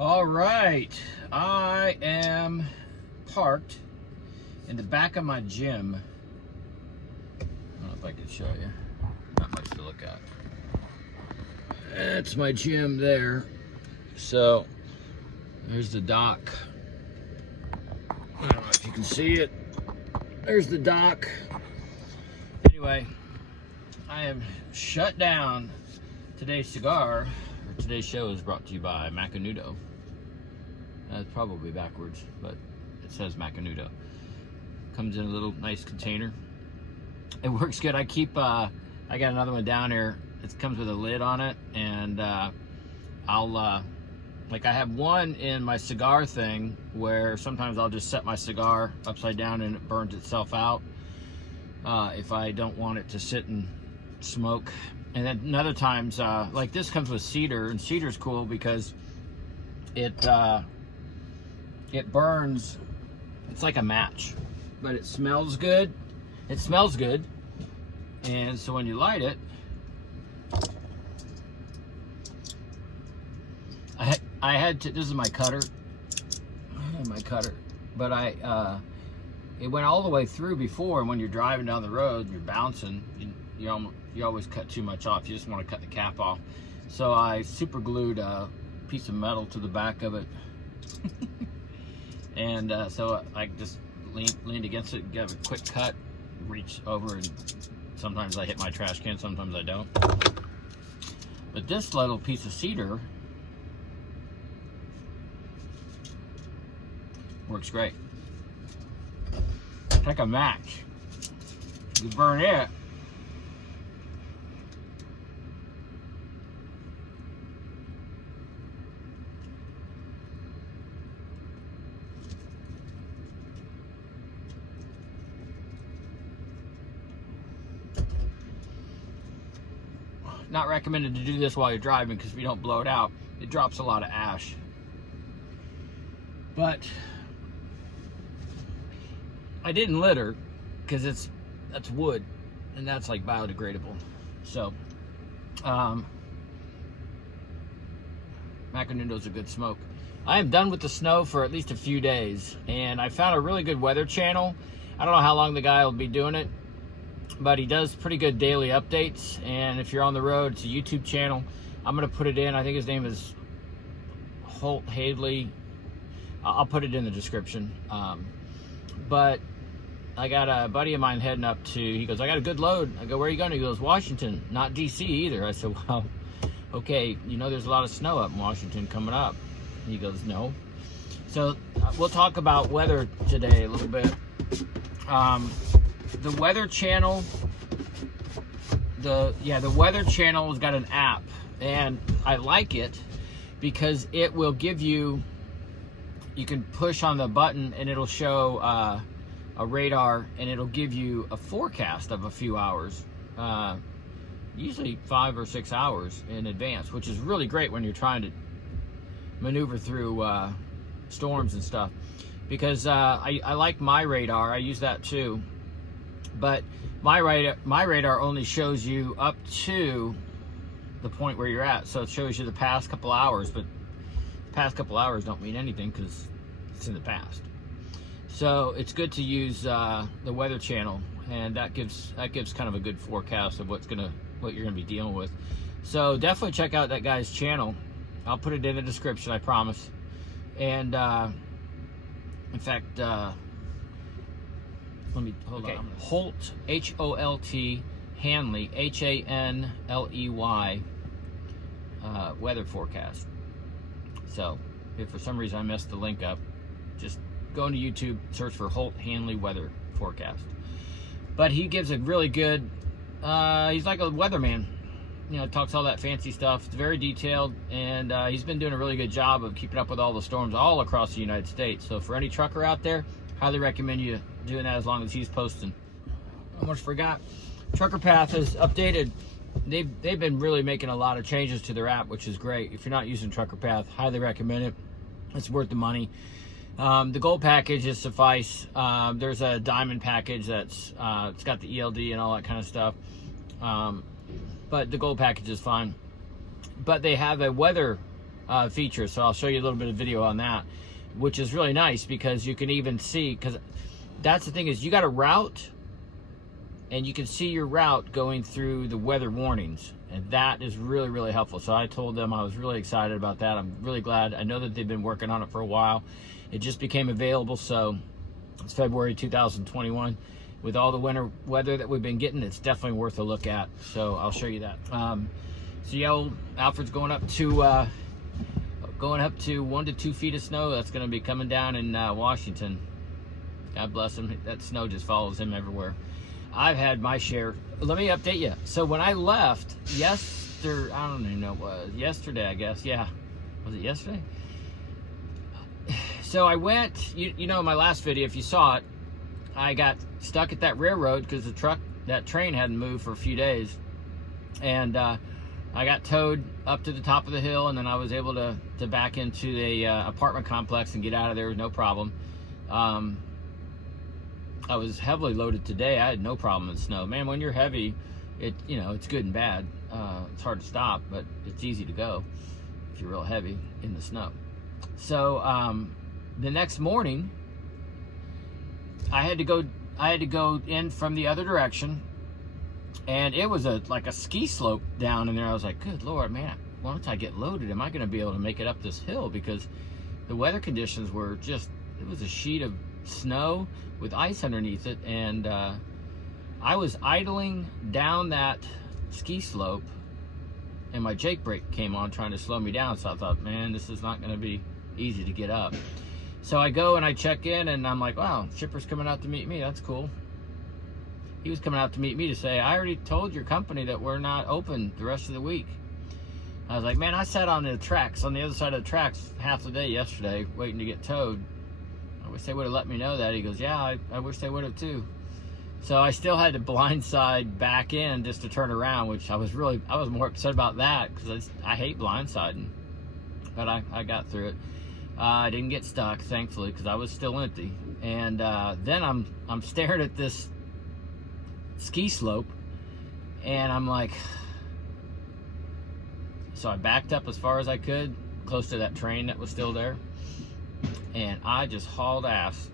All right, I am parked in the back of my gym. I don't know if I can show you. Not much to look at. That's my gym there. So there's the dock. I don't know if you can see it. There's the dock. Anyway, I am shut down. Today's show is brought to you by Macanudo. That's probably backwards, but it says Macanudo. Comes in a little nice container. It works good. I got another one down here. It comes with a lid on it, and I have one in my cigar thing where sometimes I'll just set my cigar upside down and it burns itself out if I don't want it to sit and smoke. And then other times, like this comes with cedar, and cedar's cool because it burns. It's like a match, but it smells good. It smells good, and so when you light it, I had to. This is my cutter. But it went all the way through before, and when you're driving down the road, you're bouncing. You always cut too much off. You just want to cut the cap off. So I super glued a piece of metal to the back of it. And so I just leaned against it, gave a quick cut, reach over, and sometimes I hit my trash can, sometimes I don't. But this little piece of cedar works great. It's like a match. You burn it, not recommended to do this while you're driving because if you don't blow it out, it drops a lot of ash. But I didn't litter because that's wood, and that's like biodegradable. So Macanudo's a good smoke. I am done with the snow for at least a few days, and I found a really good weather channel. I don't know how long the guy will be doing it, but he does pretty good daily updates. And if you're on the road, it's a YouTube channel. I'm gonna put it in. I think his name is Holt. I'll put it in the description. But I got a buddy of mine heading up to, he goes, I got a good load. I go, where are you going? He goes, Washington, not DC either. I said, well, okay, there's a lot of snow up in Washington coming up. He goes, no. So we'll talk about weather today a little bit. The Weather Channel, the Weather Channel has got an app, and I like it because it will give you can push on the button and it'll show a radar, and it'll give you a forecast of a few hours, usually 5 or 6 hours in advance, which is really great when you're trying to maneuver through storms and stuff. Because I like my radar, I use that too. But my radar only shows you up to the point where you're at. So it shows you the past couple hours, but the past couple hours don't mean anything because it's in the past. So it's good to use the Weather Channel, and that gives kind of a good forecast of what you're gonna be dealing with. So definitely check out that guy's channel. I'll put it in the description, I promise. And in fact, let me hold on. Holt, H-O-L-T, Hanley, H-A-N-L-E-Y, weather forecast. So if for some reason I messed the link up, just go into YouTube, search for Holt Hanley weather forecast. But he gives a really good, he's like a weatherman. Talks all that fancy stuff. It's very detailed, and he's been doing a really good job of keeping up with all the storms all across the United States. So for any trucker out there, highly recommend you doing that as long as he's posting. Almost forgot. Trucker Path is updated. They've been really making a lot of changes to their app, which is great. If you're not using Trucker Path, highly recommend it. It's worth the money. The gold package is suffice. There's a diamond package that's it's got the ELD and all that kind of stuff. But the gold package is fine. But they have a weather feature. So I'll show you a little bit of video on that, which is really nice because you can even see, because that's the thing is you got a route and you can see your route going through the weather warnings, and that is really, really helpful. So I told them I was really excited about that. I'm really glad. I know that they've been working on it for a while. It just became available, so it's February 2021. With all the winter weather that we've been getting, it's definitely worth a look at. So I'll show you that. So yeah, old Alfred's going up to 1 to 2 feet of snow. That's going to be coming down in Washington. God bless him. That snow just follows him everywhere. I've had my share. Let me update you. So when I left yesterday, I don't even know what it was. Yesterday, I guess. Yeah. Was it yesterday? So I went, you know, in my last video, if you saw it, I got stuck at that railroad because that train hadn't moved for a few days. And I got towed up to the top of the hill, and then I was able to back into the apartment complex and get out of there with no problem. I was heavily loaded today. I had no problem in snow. Man, when you're heavy, it's good and bad. It's hard to stop, but it's easy to go if you're real heavy in the snow. So the next morning, I had to go in from the other direction, and it was like a ski slope down in there. I was like, good Lord, man, once I get loaded, am I going to be able to make it up this hill? Because the weather conditions were just, it was a sheet of snow with ice underneath it, and I was idling down that ski slope, and my Jake brake came on trying to slow me down. So I thought, man, this is not going to be easy to get up. So I go and I check in, and I'm like, wow, shipper's coming out to meet me. That's cool. He was coming out to meet me to say, I already told your company that we're not open the rest of the week. I was like, man, I sat on the tracks, on the other side of the tracks, half the day yesterday, waiting to get towed. I wish they would have let me know that. He goes, yeah, I wish they would have too. So I still had to blindside back in just to turn around, which I was more upset about that because I hate blindsiding. But I got through it. I didn't get stuck, thankfully, because I was still empty. And then I'm staring at this ski slope, and I'm like, so I backed up as far as I could, close to that train that was still there. And I just hauled ass,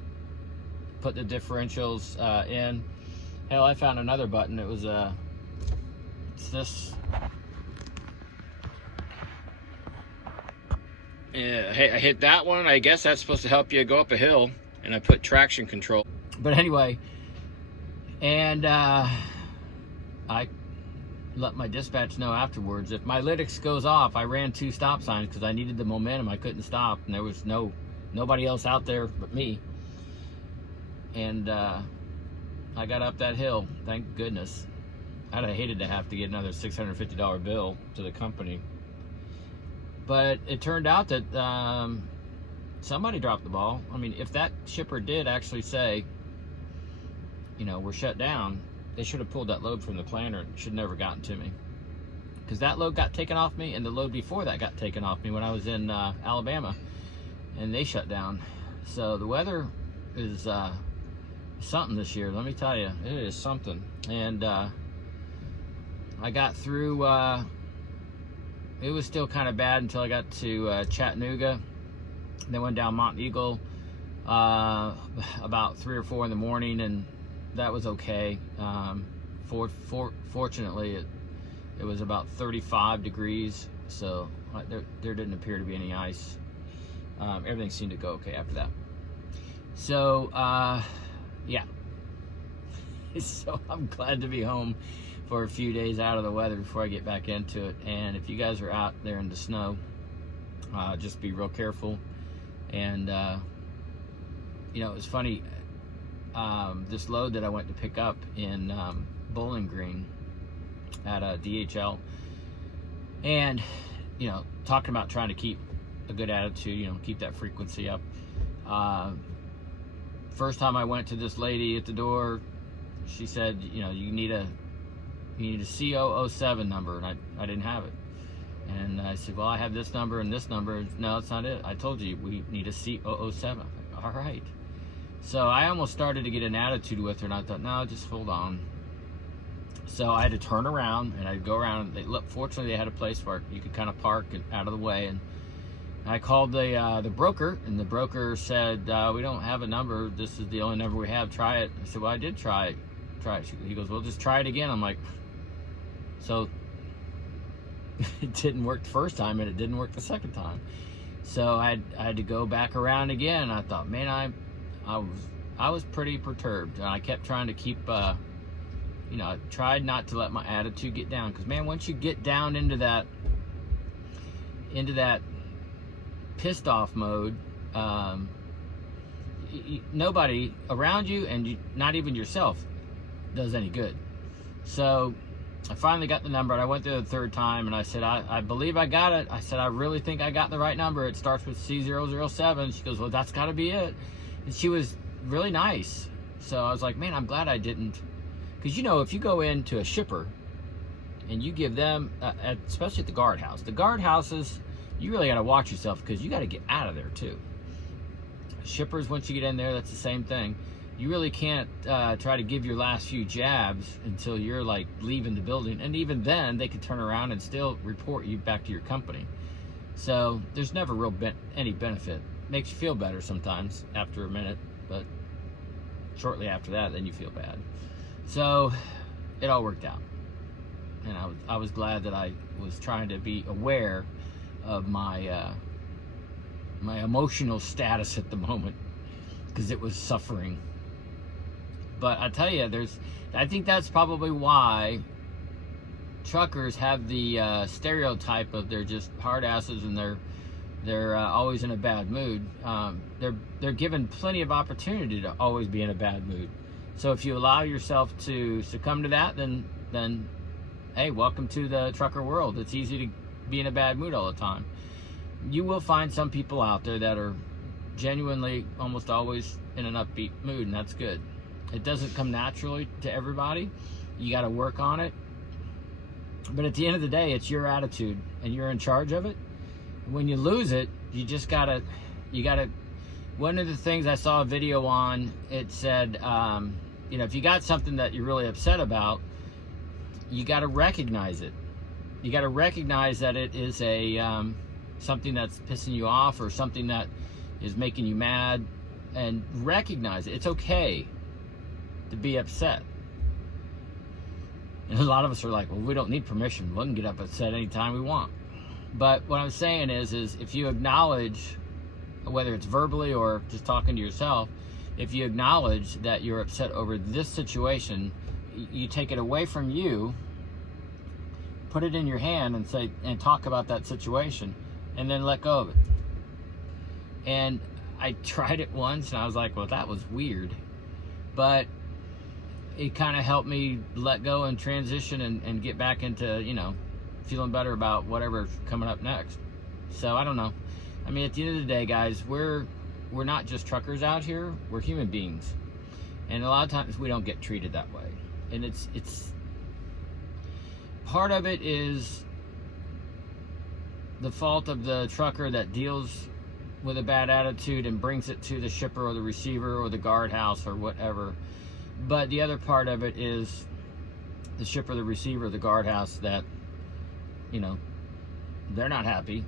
put the differentials in. Hell, I found another button. It was it's this. Yeah, hey, I hit that one. I guess that's supposed to help you go up a hill. And I put traction control. But anyway, and I let my dispatch know afterwards. If my lytics goes off, I ran 2 stop signs because I needed the momentum. I couldn't stop, and there was nobody else out there but me. And I got up that hill, thank goodness. I'd have hated to have to get another $650 bill to the company. But it turned out that somebody dropped the ball. I mean, if that shipper did actually say, we're shut down, they should have pulled that load from the planner. It should have never gotten to me. Because that load got taken off me, and the load before that got taken off me when I was in Alabama. And they shut down. So the weather is something this year, let me tell you. It is something. And I got through, it was still kind of bad until I got to Chattanooga. Then went down Mount Eagle about 3 or 4 in the morning, and that was okay. Fortunately, it was about 35 degrees, so there didn't appear to be any ice. Everything seemed to go okay after that. So, yeah. So I'm glad to be home for a few days out of the weather before I get back into it. And if you guys are out there in the snow, just be real careful. And, it was funny. This load that I went to pick up in Bowling Green at DHL, and, talking about trying to keep a good attitude, keep that frequency up. First time I went to this lady at the door, she said, you need a C007 number, and I didn't have it. And I said, well, I have this number and this number. No, it's not it. I told you we need a C007. All right. So I almost started to get an attitude with her, and I thought, no, just hold on. So I had to turn around, and I'd go around. Fortunately, they had a place where you could kind of park out of the way, and I called the broker, and the broker said, we don't have a number. This is the only number we have. Try it. I said, well, I did try it. He goes, well, just try it again. I'm like, so it didn't work the first time, and it didn't work the second time. So I had to go back around again. I thought, man, I was pretty perturbed, and I kept trying to keep, I tried not to let my attitude get down, because man, once you get down into that pissed off mode, nobody around you, and not even yourself, does any good. So I finally got the number, and I went there the third time, and I said, I believe I got it. I said, I really think I got the right number. It starts with C007. She goes, well, that's got to be it. And she was really nice. So I was like, man, I'm glad I didn't. Because, if you go into a shipper and you give them, especially at the guardhouses, you really got to watch yourself, because you got to get out of there too. Shippers, once you get in there, that's the same thing. You really can't try to give your last few jabs until you're like leaving the building, and even then they could turn around and still report you back to your company. So there's never any benefit. Makes you feel better sometimes after a minute, but shortly after that, then you feel bad. So it all worked out, and I was glad that I was trying to be aware of my my emotional status at the moment, because it was suffering. But I tell you, I think that's probably why truckers have the stereotype of they're just hard asses, and they're always in a bad mood. They're given plenty of opportunity to always be in a bad mood. So if you allow yourself to succumb to that, then hey, welcome to the trucker world. It's easy to be in a bad mood all the time. You will find some people out there that are genuinely almost always in an upbeat mood, and that's good. It doesn't come naturally to everybody. You got to work on it. But at the end of the day, it's your attitude, and you're in charge of it. When you lose it, you gotta. One of the things I saw a video on, it said, if you got something that you're really upset about, you got to recognize it. You got to recognize that it is something that's pissing you off, or something that is making you mad, and recognize it. It's okay to be upset. And a lot of us are like, well, we don't need permission. We can get upset anytime we want. But what I'm saying is if you acknowledge, whether it's verbally or just talking to yourself, if you acknowledge that you're upset over this situation, you take it away from you, put it in your hand, and talk about that situation, and then let go of it. And I tried it once, and I was like, well, that was weird. But it kind of helped me let go and transition and get back into, feeling better about whatever's coming up next. So I don't know. I mean, at the end of the day, guys, we're not just truckers out here. We're human beings. And a lot of times we don't get treated that way. And it's part of it is the fault of the trucker that deals with a bad attitude and brings it to the shipper or the receiver or the guardhouse or whatever. But the other part of it is the shipper, the receiver, the guardhouse that, they're not happy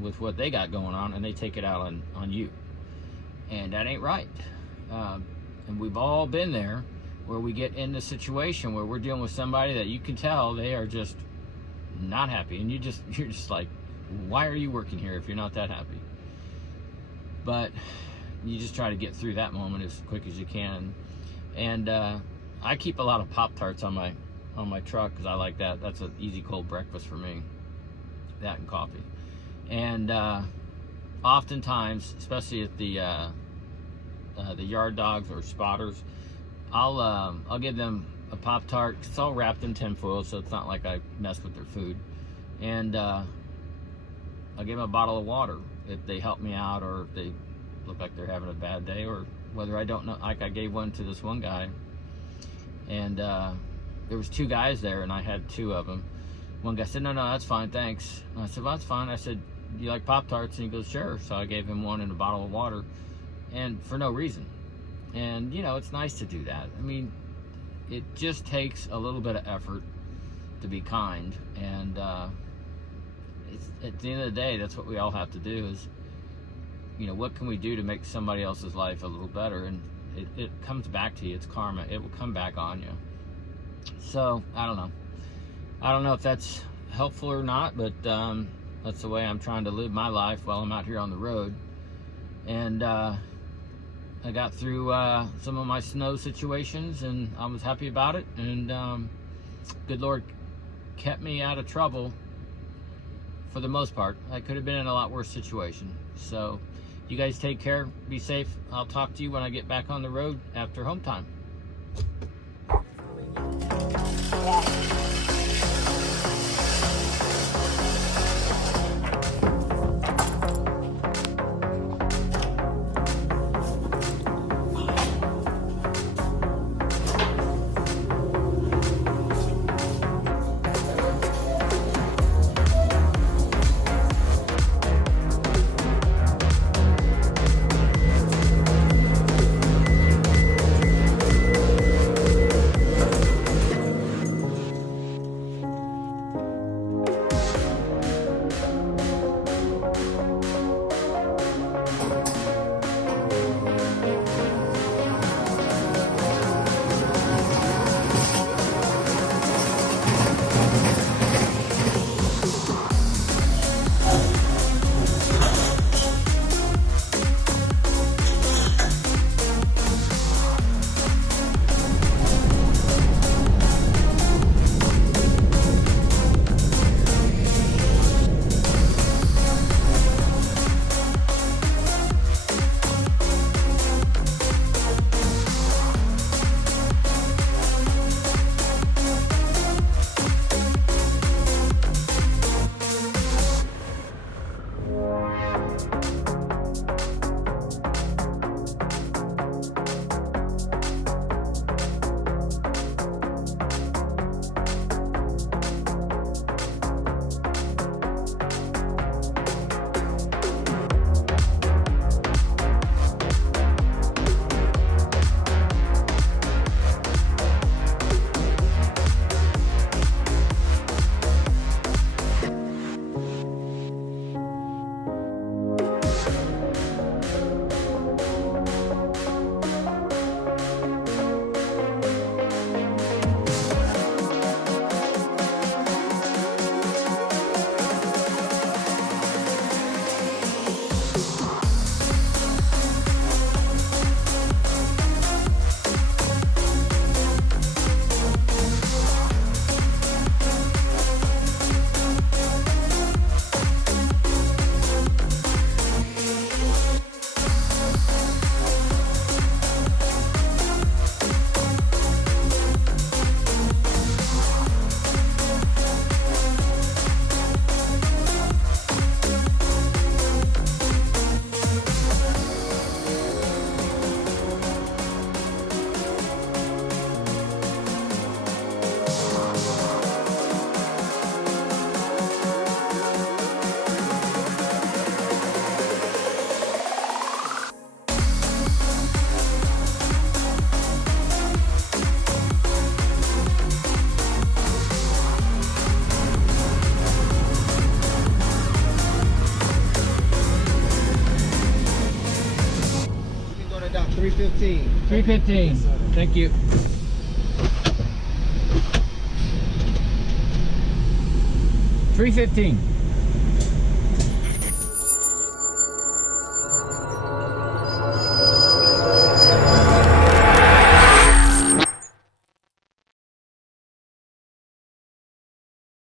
with what they got going on, and they take it out on you. And that ain't right. And we've all been there, where we get in the situation where we're dealing with somebody that you can tell they are just not happy, and you're just like, why are you working here if you're not that happy? But you just try to get through that moment as quick as you can. And I keep a lot of Pop-Tarts on my truck, because I like that. That's an easy cold breakfast for me. That and coffee. And oftentimes, especially at the yard dogs or spotters, I'll give them a Pop-Tart. It's all wrapped in tinfoil, so it's not like I mess with their food. And I'll give them a bottle of water if they help me out, or if they look like they're having a bad day, or whether I don't know. Like I gave one to this one guy, and there was two guys there, and I had two of them. One guy said, no, that's fine, thanks. And I said, well, that's fine. I said, do you like Pop-Tarts? And he goes, sure. So I gave him one and a bottle of water, and for no reason. And, it's nice to do that. I mean, it just takes a little bit of effort to be kind. And it's, at the end of the day, that's what we all have to do, is you know, what can we do to make somebody else's life a little better? And it comes back to you. It's karma. It will come back on you. So I don't know. I don't know if that's helpful or not, but that's the way I'm trying to live my life while I'm out here on the road. And I got through some of my snow situations, and I was happy about it. And good Lord kept me out of trouble for the most part. I could have been in a lot worse situation. So you guys take care, be safe. I'll talk to you when I get back on the road after home time. Down 315. 315. Thank you. 315.